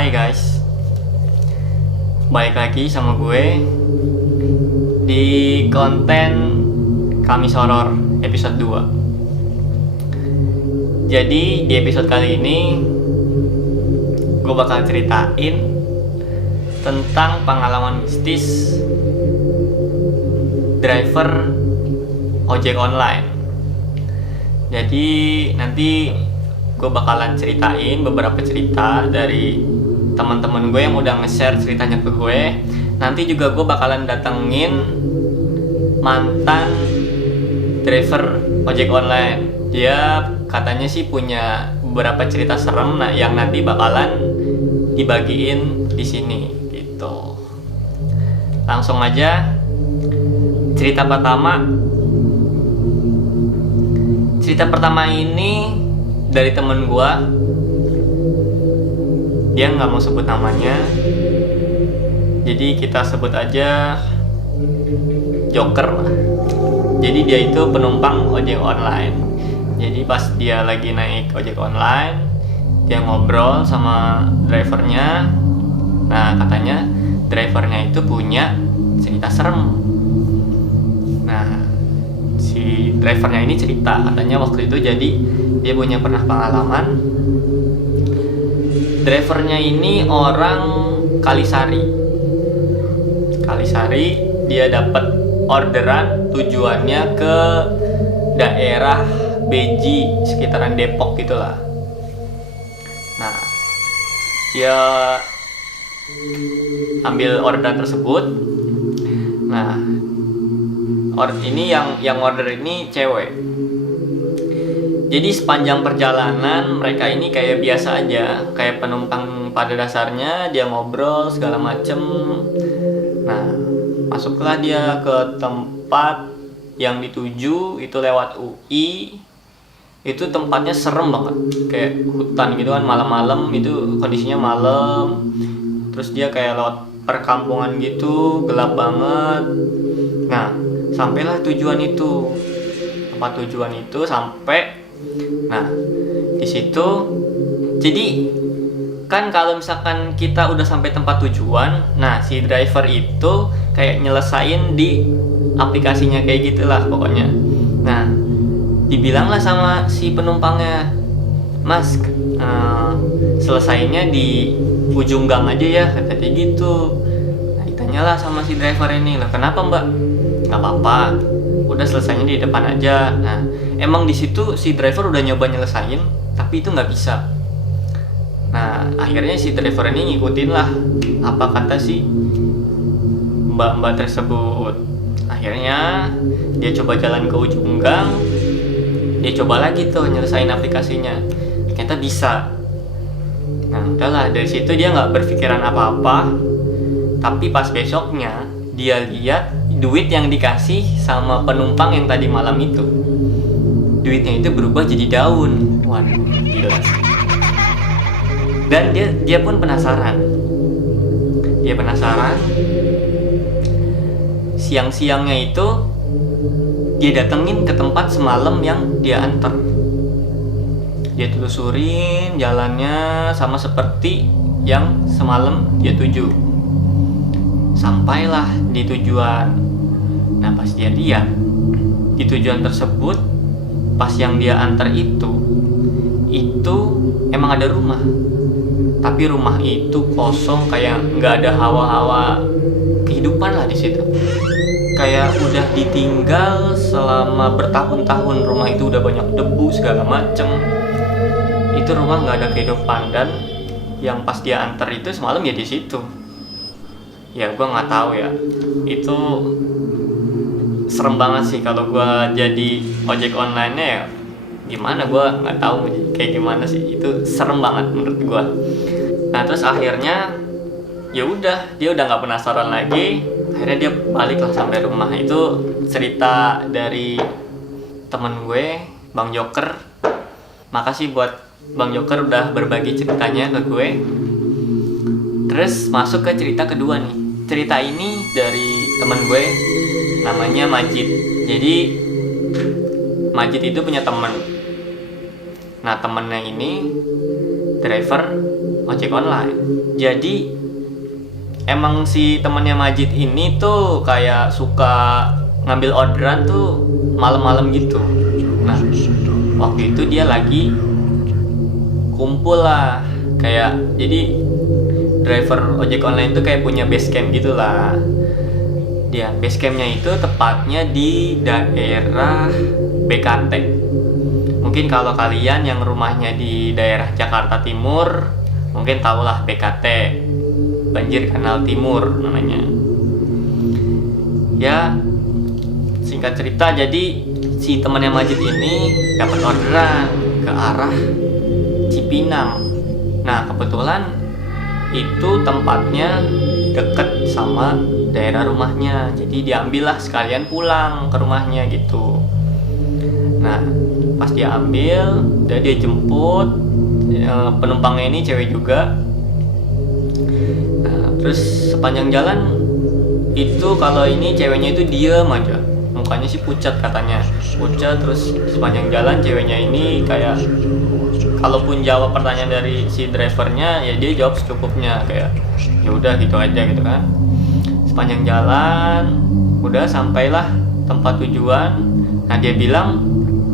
Hai guys, balik lagi sama gue di konten Kamis Horor episode 2. Jadi di episode kali ini gue bakal ceritain tentang pengalaman mistis driver ojek online. Jadi nanti gue bakalan ceritain beberapa cerita dari teman-teman gue yang udah nge-share ceritanya ke gue. Nanti juga gue bakalan datengin mantan driver ojek online. Dia katanya sih punya beberapa cerita serem yang nanti bakalan dibagiin di sini gitu. Langsung aja cerita pertama. Cerita pertama ini dari temen gue. Dia nggak mau sebut namanya, jadi kita sebut aja Joker lah. Jadi dia itu penumpang ojek online. Jadi pas dia lagi naik ojek online, dia ngobrol sama drivernya. Nah, katanya drivernya itu punya cerita serem. Nah, si drivernya ini cerita, katanya waktu itu jadi dia punya pernah pengalaman. Drivernya ini orang Kalisari, dia dapat orderan tujuannya ke daerah Beji, sekitaran Depok gitulah. Nah, dia ambil orderan tersebut. Nah, ini yang order ini cewek. Jadi sepanjang perjalanan mereka ini kayak biasa aja, kayak penumpang pada dasarnya. Dia ngobrol segala macem. Nah, masuklah dia ke tempat yang dituju, itu lewat UI. Itu tempatnya serem banget, kayak hutan gitu kan, malam-malam itu kondisinya malam. Terus dia kayak lewat perkampungan gitu, gelap banget. Nah, sampailah tujuan itu, tempat tujuan itu sampai. Nah, di situ jadi kan kalau misalkan kita udah sampai tempat tujuan, nah si driver itu kayak nyelesain di aplikasinya kayak gitulah pokoknya. Nah, dibilanglah sama si penumpangnya, "Mas, selesainya di ujung gang aja ya," katanya gitu. Nah, ditanyalah sama si driver ini, "Lah kenapa mbak?" "Nggak apa-apa, udah selesainya di depan aja." Nah, emang di situ si driver udah nyoba nyelesain, tapi itu nggak bisa. Nah, akhirnya si driver ini ngikutin lah apa kata si mbak-mbak tersebut. Akhirnya dia coba jalan ke ujung gang, dia coba lagi tuh nyelesain aplikasinya, ternyata bisa. Nah, udahlah, dari situ dia nggak berpikiran apa-apa. Tapi pas besoknya dia lihat duit yang dikasih sama penumpang yang tadi malam itu, duitnya itu berubah jadi daun. Waduh, gila sih. Dan dia pun penasaran. Siang-siangnya itu dia datengin ke tempat semalam yang dia antar. Dia telusurin jalannya sama seperti yang semalam dia tuju. Sampailah di tujuan. Nah, pas dia lihat di tujuan tersebut, pas yang dia antar itu emang ada rumah, tapi rumah itu kosong, kayak nggak ada hawa-hawa kehidupan lah di situ. Kayak udah ditinggal selama bertahun-tahun, rumah itu udah banyak debu segala macem. Itu rumah nggak ada kehidupan. Dan yang pas dia antar itu semalam ya di situ. Ya gue nggak tahu ya, itu serem banget sih. Kalau gue jadi ojek online-nya ya gimana, gue nggak tahu kayak gimana sih. Itu serem banget menurut gue. Nah, terus akhirnya ya udah, dia udah nggak penasaran lagi. Akhirnya dia balik lah sampai rumah. Itu cerita dari temen gue, Bang Joker. Makasih buat Bang Joker udah berbagi ceritanya ke gue. Terus masuk ke cerita kedua nih. Cerita ini dari temen gue, namanya Majid. Jadi Majid itu punya temen. Nah, temennya ini driver ojek online. Jadi emang si temannya Majid ini tuh kayak suka ngambil orderan tuh malam-malam gitu. Nah, waktu itu dia lagi kumpul lah, kayak jadi driver ojek online tuh kayak punya base camp gitu lah. Dia base campnya itu tepatnya di daerah BKT. Mungkin kalau kalian yang rumahnya di daerah Jakarta Timur mungkin tahulah BKT, Banjir Kanal Timur namanya. Ya, singkat cerita, jadi si temannya Majid ini dapat orderan ke arah Cipinang. Nah, kebetulan itu tempatnya deket sama daerah rumahnya, jadi diambil lah sekalian pulang ke rumahnya gitu. Nah, pas dia ambil, dia jemput, penumpangnya ini cewek juga. Nah, terus sepanjang jalan itu kalau ini ceweknya itu diem aja, mukanya sih pucat katanya, pucat. Terus sepanjang jalan ceweknya ini kayak kalaupun jawab pertanyaan dari si drivernya ya dia jawab secukupnya, kayak ya udah gitu aja gitu kan. Sepanjang jalan udah sampailah tempat tujuan. Nah, dia bilang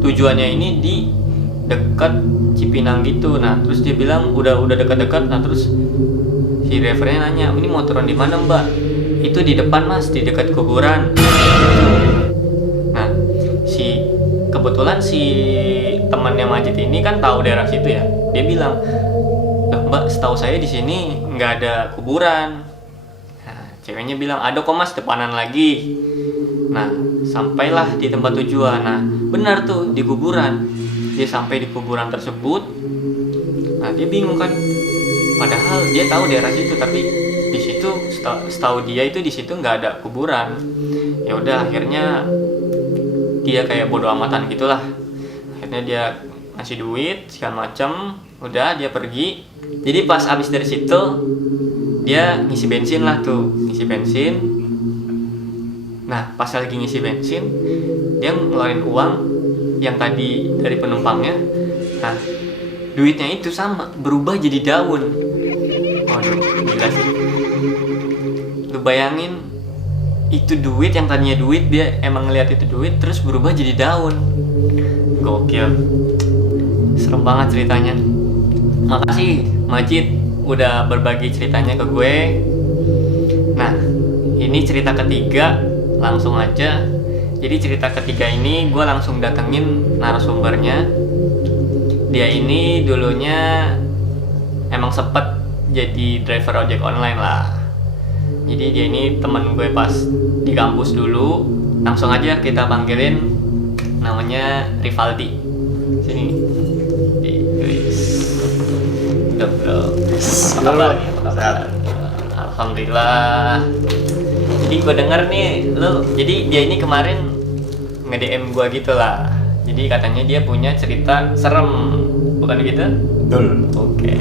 tujuannya ini di dekat Cipinang gitu. Nah, terus dia bilang udah dekat-dekat. Nah, terus si drivernya nanya, ini mau turun di mana mbak? Itu di depan mas, di dekat kuburan. Nah, kebetulan si temannya Majid ini kan tahu daerah situ ya. Dia bilang, loh mbak, setahu saya di sini nggak ada kuburan. Nah, ceweknya bilang, ada kok mas, depanan lagi. Nah, sampailah di tempat tujuan. Nah, benar tuh di kuburan. Dia sampai di kuburan tersebut. Nah, dia bingung kan, padahal dia tahu daerah situ, tapi di situ setahu dia itu di situ nggak ada kuburan. Ya udah, akhirnya dia kayak bodo amatan gitulah. Akhirnya dia ngasih duit segala macam, udah dia pergi. Jadi pas abis dari situ dia ngisi bensin lah tuh, ngisi bensin. Nah, pas lagi ngisi bensin dia ngeluarin uang yang tadi dari penumpangnya. Nah, duitnya itu sama berubah jadi daun. Waduh, gila sih. Lu bayangin, itu duit yang tadinya duit, dia emang ngeliat itu duit terus berubah jadi daun. Gokil. Serem banget ceritanya. Makasih Majid udah berbagi ceritanya ke gue. Nah, ini cerita ketiga, langsung aja. Jadi cerita ketiga ini gue langsung datengin narasumbernya. Dia ini dulunya emang sempet jadi driver ojek online lah. Jadi dia ini temen gue pas di kampus dulu. Langsung aja kita panggilin, namanya Rivaldi. Sini. Udah bro. Apa kabar? Alhamdulillah. Jadi gue denger nih, jadi dia ini kemarin nge-DM gue gitu lah. Jadi katanya dia punya cerita serem, bukan gitu? Betul. Oke.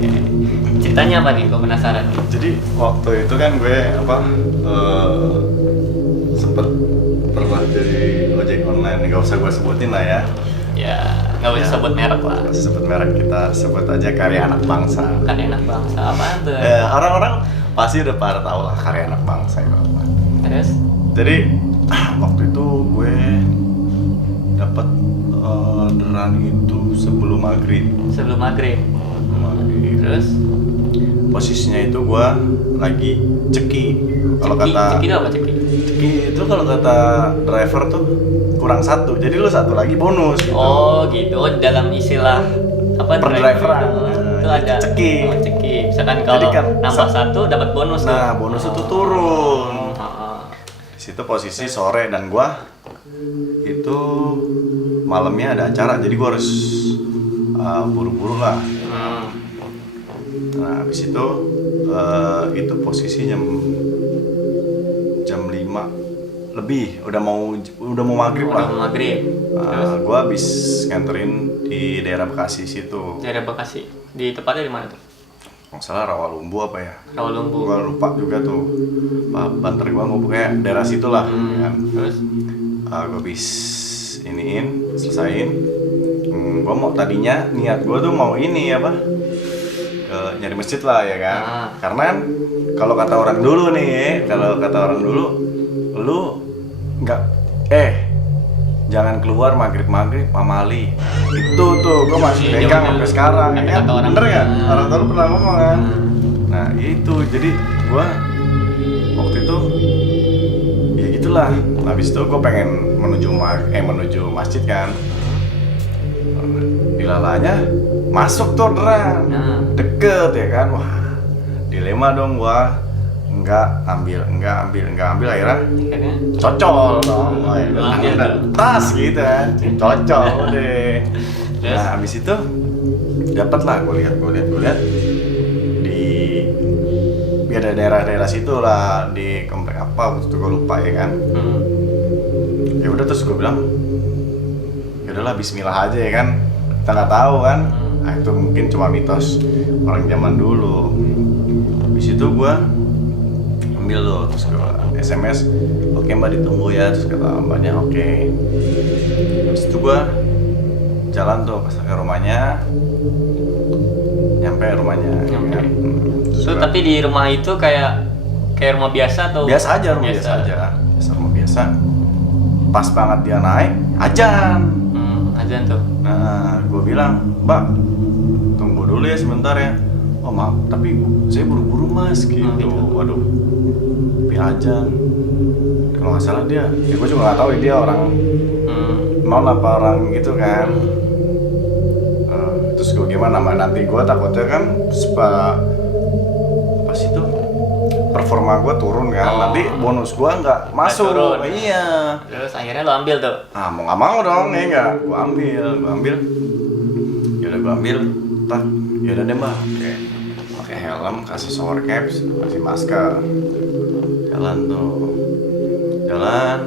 Ceritanya apa nih? Gue penasaran. Jadi waktu itu kan gue sempet pernah jadi ojek online. Gak usah gue sebutin lah ya. Ya, nggak usah sebut merek lah. Gak usah sebut merek, kita sebut aja karya anak bangsa. Kan enak bangsa apaan tuh? Orang-orang pasti udah pada tahu lah karya anak bangsa itu apa. Terus? Jadi waktu itu gue dapat orderan itu sebelum maghrib. Sebelum maghrib. Terus? Posisinya itu gue lagi ceki. Kalau kata ceki itu apa ceki? Ceki itu kalau kata driver tuh kurang satu, jadi lu satu lagi bonus gitu. Oh gitu, dalam istilah apa per-driveran itu ada ceki. Oh, ceki. Misalkan kalau kan, nambah satu dapat bonus. Nah, tuh. bonus itu turun. Di situ posisi sore dan gua itu malamnya ada acara, jadi gua harus buru-buru lah. Nah, habis itu posisi jam 5 lebih, udah mau maghrib lah. Udah mau maghrib. Gua habis nganterin di daerah Bekasi situ. Daerah Bekasi. Di tepatnya di mana tuh? Nggak salah Rawalumbu apa ya? Rawalumbu. Gua lupa juga tuh. Banter gua pokoknya daerah situ lah. Kan. Terus? Gua habis iniin, selesaiin. Gua mau tadinya niat gua tuh mau ini apa? nyari masjid lah ya kan. Ah. Karena kan kalau kata orang dulu nih, lu nggak jangan keluar maghrib pamali. Itu tuh gue masih Iya, pegang bener. sampai sekarang ya kan. Kata-kata orang. Bener nggak? Ah. Orang tua lu pernah ngomong kan. Nah itu jadi gue waktu itu ya gitulah. Habis itu gue pengen menuju masjid kan. Dilalanya masuk tuh orderan. Nah. Deket ya kan. Wah dilema dong gua. Enggak ambil akhirnya Akhirnya cocol dong. Ambil. Tas gitu kan. Cocol deh. Terus? Nah habis itu dapat lah gue lihat di ada daerah-daerah situ lah di komplek apa waktu itu gue lupa ya kan. Ya udah terus gue bilang ya udahlah Bismillah aja ya kan, kita nggak tahu kan. Nah itu mungkin cuma mitos orang zaman dulu. Habis itu gue ambil tuh, terus gue SMS, oke mbak ditunggu ya, terus kata mbaknya oke. Habis itu gue jalan tuh ke rumahnya, nyampe rumahnya. Nyampe. Ya kan? So, tapi di rumah itu kayak rumah biasa atau Biasa aja, rumah biasa aja, rumah biasa. Pas banget dia naik, ajan. Azan tuh. Nah, gue bilang, Mbak, tunggu dulu ya sebentar ya. Oh maaf, tapi saya buru-buru mas, gitu. Gitu. Waduh, tapi ajan. Kalau nggak salah dia, ya gue juga nggak tahu ya dia orang non apa orang gitu kan. Terus gue gimana, nanti gue takutnya kan pas itu performa gue turun kan, nanti bonus gue nggak masuk. turun. Iya. Terus akhirnya lo ambil tuh. Ah mau nggak mau dong, ya nggak? Gue ambil. Yaudah gue ambil, tak, yaudah deh mbak. Pakai helm, kasih shower caps, kasih masker. Jalan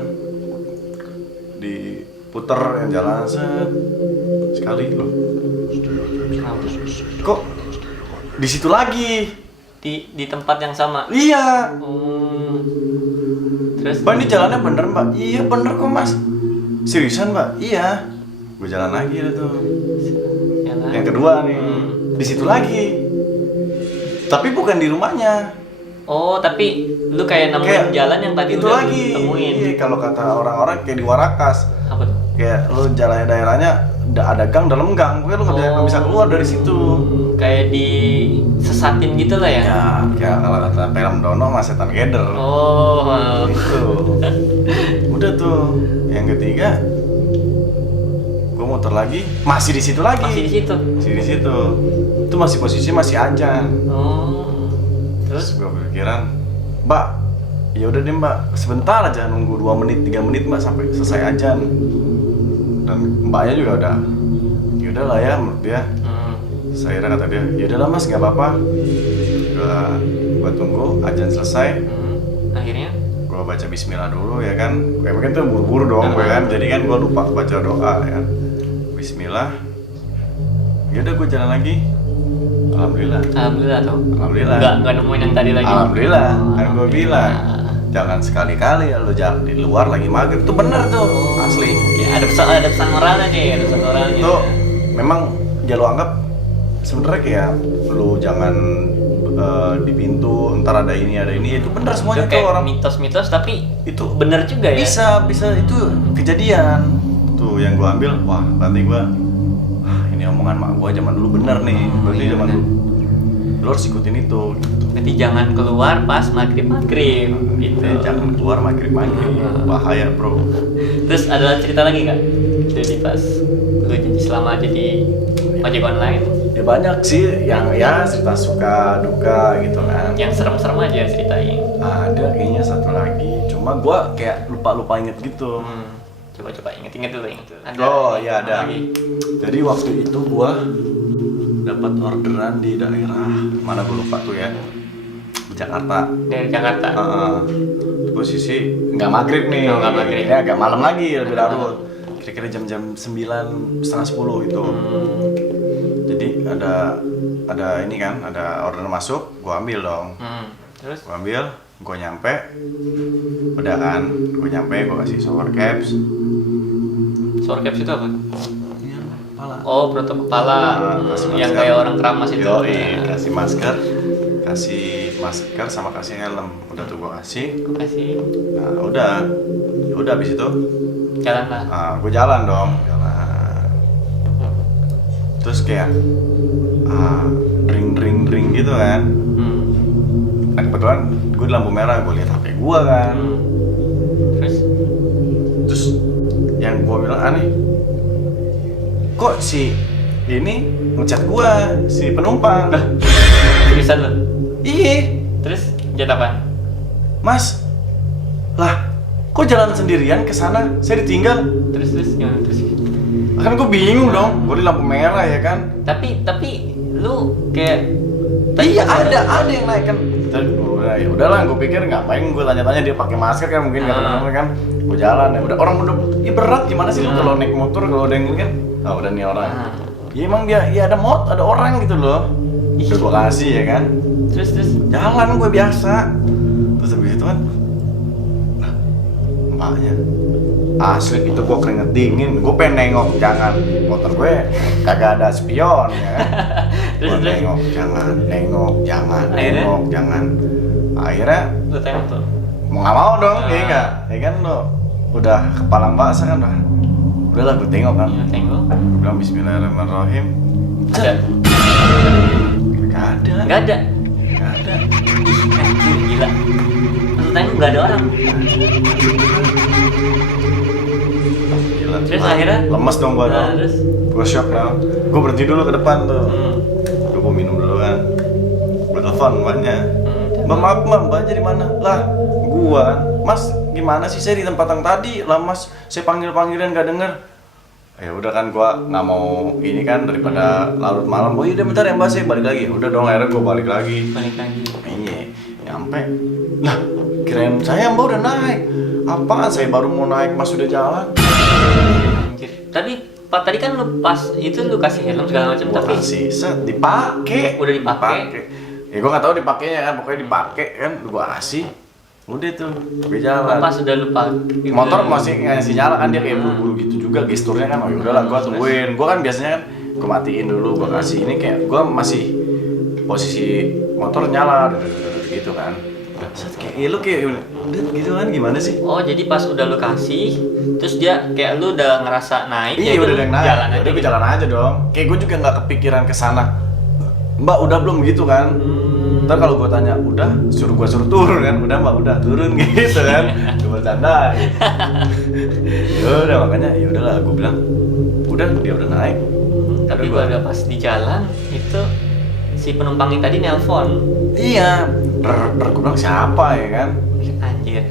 diputer yang jalan set sekali loh. Kok di situ lagi? Di tempat yang sama. Iya. Terus Mbak ini jalannya bener mbak? Iya bener kok mas. Seriusan mbak? Iya. Gue jalan lagi tuh. jalan. Yang kedua nih, di situ lagi. Tapi bukan di rumahnya. Oh, tapi lu kayak nemuin jalan yang tadi itu udah lagi. temuin. Iya, kalau kata orang-orang kayak di Warakas. Apa tuh? Kayak lu jalannya daerahnya ada gang dalam gang, pokoknya lu nggak bisa keluar dari situ. Kayak disesatin gitu lah ya. Ya, kayak kalau kata film Dono mas setan keder. Oh. Gitu. Udah tuh. Yang ketiga, gue muter lagi, masih di situ lagi. Masih di situ. Masih di situ. Itu masih posisi masih ajan. Oh. Terus gue pikiran, Mbak, ya udah deh Mbak, sebentar aja nunggu 2 menit 3 menit Mbak sampai selesai ajan. Dan mbaknya juga udah, ya udahlah ya menurut dia. Saya kata dia, ya udahlah Mas, nggak apa-apa. Gua tunggu ajan selesai. Akhirnya Gua baca Bismillah dulu ya kan. Kayak mungkin tuh buru-buru dong gue kan. Jadi kan gua lupa baca doa ya kan. Bismillah. Ya udah gua jalan lagi. Alhamdulillah. alhamdulillah tuh. Alhamdulillah. Nggak nemuin yang tadi lagi. Alhamdulillah. Kan gue Alhamdulillah. bilang, jangan sekali-kali ya lu jalan di luar lagi maghrib. Itu bener tuh, asli. Oke, ada pesan moralnya nih, ada pesan moralnya. Tuh memang ya lu anggap sebenarnya kayak lu jangan di pintu ntar ada ini itu bener semuanya Itu kayak tuh orang mitos-mitos tapi itu bener juga ya. bisa itu kejadian tuh yang gua ambil. Wah berarti gua ini omongan mak gua zaman dulu bener nih. Berarti iya, zaman bener. dulu lu harus ikutin itu gitu. Berarti jangan keluar pas maghrib gitu. Jangan keluar maghrib bahaya bro. Terus ada cerita lagi nggak? Jadi pas lu jadi selama jadi ojek online Ya banyak sih yang ya cerita suka duka gitu kan. yang serem-serem aja ceritain. Ada kayaknya satu lagi, cuma gua kayak lupa inget gitu. Coba inget dulu. Oh iya ada. Lagi. Jadi waktu itu gua dapat orderan di daerah mana gua lupa tuh ya, di Jakarta. Dari Jakarta. Posisi nggak maghrib nih. Oh, nggak maghrib. Ini agak malam lagi lebih larut. Kira-kira jam 9, setengah 10 gitu. Jadi ada ini kan, ada orderan masuk, gua ambil dong. Terus? Gua ambil, gua nyampe, udah kan, gua nyampe, gua kasih shower caps. Shower caps itu apa? kepala. Oh, penutup kepala. Kasih Yang masker. kayak orang keramas itu. Yoi, kasih masker sama kasih helm. Udah tuh gua kasih. Kasih. Nah, udah habis itu Jalan lah. gue jalan dong, terus kayak ring gitu kan. Nah kebetulan gue di lampu merah, gue lihat HP gue kan. Terus yang gue bilang aneh, kok si ini ngechat gue, si penumpang. Tulisan lo? Iya. Terus jat apa? Mas, lah kok jalan sendirian ke sana? Saya ditinggal. Terus gimana terus? Kan gue bingung dong, gue di lampu merah ya kan. Tapi lu kayak Iya ada yang naik kan. Ya udahlah, gue pikir ngapain gue tanya-tanya dia pakai masker kan mungkin kata kan. Gue jalan ya udah, orang udah ya berat gimana sih lu kalau naik motor kalau ada yang kan. Ah udah nih orang. Ya emang dia ya ada orang gitu loh. Udah gue kasih ya kan. Terus jalan gue biasa. Terus habis itu kan mbaknya asli itu gue keringet dingin, gue pengen nengok, jangan, motor gue kagak ada spion ya kan. Gue nengok, jangan, akhirnya lu tengok tuh mau nggak mau dong, ya kan lo udah kepalang basah kan, udahlah gue tengok kan, tengok, gue bilang Bismillahirrahmanirrahim, nggak ada, gila, lu tengok nggak ada orang. Gila, terus akhirnya lemes dong gue dong, gue shock dong, gue berhenti dulu ke depan tuh, gue minum dulu kan, gue telepon mbaknya, maaf mbaknya di mana? Lah, gua, mas gimana sih saya di tempat yang tadi, lah mas saya panggilin nggak denger. Ya udah kan gua nggak mau ini kan daripada larut malam. Oh iya bentar ya mbak saya balik lagi. Udah dong akhirnya gua balik lagi. Iya, nyampe. Lah, kirain saya mbak udah naik. Apaan saya baru mau naik mas udah jalan. Tapi Pak tadi kan lu pas itu lu kasih helm segala macam tapi kasih dipakai. Udah dipakai. Ya gua nggak tahu dipakainya kan, pokoknya dipakai kan gua kasih. Udah tuh, gue jalan. Pas udah lupa motor masih ngasih nyala kan, dia kayak buru-buru gitu juga gesturnya kan. Oh yaudahlah, gue tungguin. Gue kan biasanya kan gue matiin dulu, gue kasih. Ini kayak gue masih posisi motor nyala gitu kan. Kayak lu kayak udah gitu kan, gimana sih? Oh jadi pas udah lu kasih, terus dia kayak lu udah ngerasa naik. Iya udah naik. Jalan aja. Udah gue jalan aja dong. Kayak gue juga nggak kepikiran kesana. Mbak udah belum gitu kan? Ntar kalau gue tanya udah, suruh turun kan, udah mbak udah turun gitu kan, gue bercanda. Yaudah makanya yaudahlah gue bilang, udah dia udah naik. Tapi pada pas di jalan itu si penumpang yang tadi nelpon. Iya, gue bilang siapa ya kan? Anjir.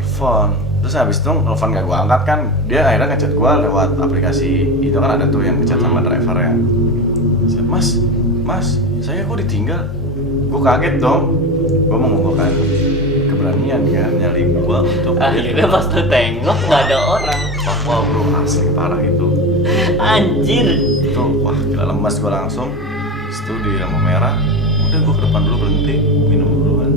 Telepon. Terus habis itu telepon gak gue angkat kan, dia akhirnya ngechat gue lewat aplikasi itu kan ada tuh yang ngechat sama drivernya. Mas, saya kok ditinggal? Gue kaget dong, gue mengumpulkan keberanian kan nyali gue untuk akhirnya pas lu tengok nggak ada orang. Wah bro, asli parah itu. Anjir. Itu wah gila lemas gue langsung. Setelah di lampu merah, udah gue ke depan dulu berhenti minum dulu kan.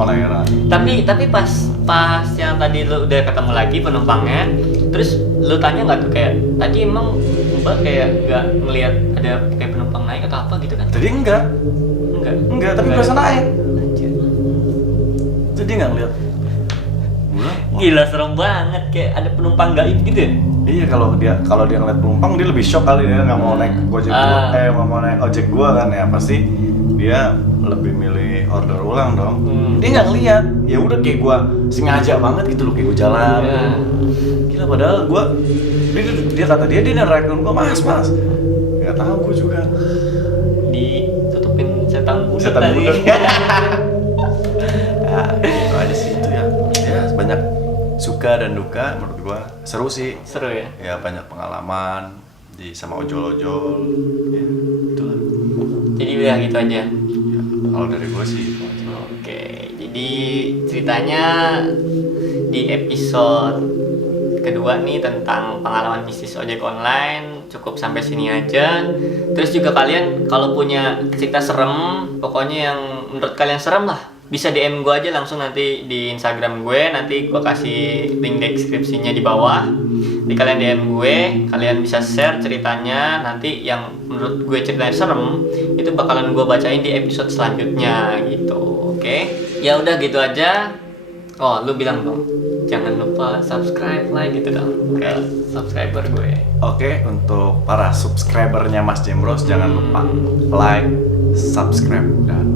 Akhirnya. Tapi pas yang tadi lu udah ketemu lagi penumpangnya, terus lu tanya nggak tuh kayak tadi emang mbak kayak nggak ngelihat ada kayak penumpang naik atau apa gitu kan? Tadi enggak, tapi berasa naik. Anjir. Jadi nggak ngeliat. Gila serem banget kayak ada penumpang gaib gitu ya? Iya kalau dia ngeliat penumpang dia lebih shock kali, dia nggak mau naik gojek gua, mau naik ojek gua kan ya pasti dia lebih milih order ulang dong. Dia nggak ngeliat, ya udah kayak gua sengaja banget gitu loh kayak gua jalan. Gila padahal gua dia kata dia nerekin gua mas nggak tahu gua juga ditutupin setan budek budak. tadi. Ya, itu aja sih itu ya banyak suka dan duka menurut gua seru sih. Seru ya? Ya banyak pengalaman sama ojol-ojol ya itulah. Jadi udah gitu aja Ya, kalau dari gua sih oke, jadi ceritanya di episode kedua nih tentang pengalaman bisnis ojek online cukup sampai sini aja. Terus juga kalian kalau punya cerita serem, pokoknya yang menurut kalian serem lah, bisa DM gue aja langsung nanti di Instagram gue, nanti gue kasih link deskripsinya di bawah. Di kalian DM gue, kalian bisa share ceritanya, nanti yang menurut gue ceritanya serem itu bakalan gue bacain di episode selanjutnya gitu. Oke? Ya udah gitu aja. Oh, lu bilang dong, jangan lupa subscribe, like gitu dong ke subscriber gue. Oke, untuk para subscribernya Mas Jembros jangan lupa like, subscribe, dan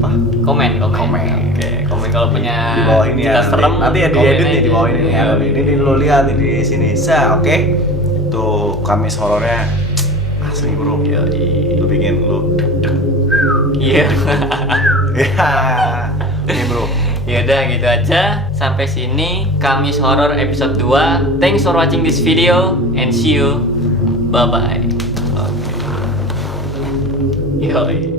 apa? Komen. Oke, komen kalau punya Di bawah ini ya. cerita serem. Nanti ya komen diedit nih aja. di bawah ini ya. Ini lo lihat nih di sini. Oke. Tuh Kamis horornya asli bro. Lu bikin lu deg-deg. Iya. Ya. Nih bro. Yaudah gitu aja. Sampai sini Kamis Horror episode 2. Thanks for watching this video and see you. Bye bye. Oke. Yoi.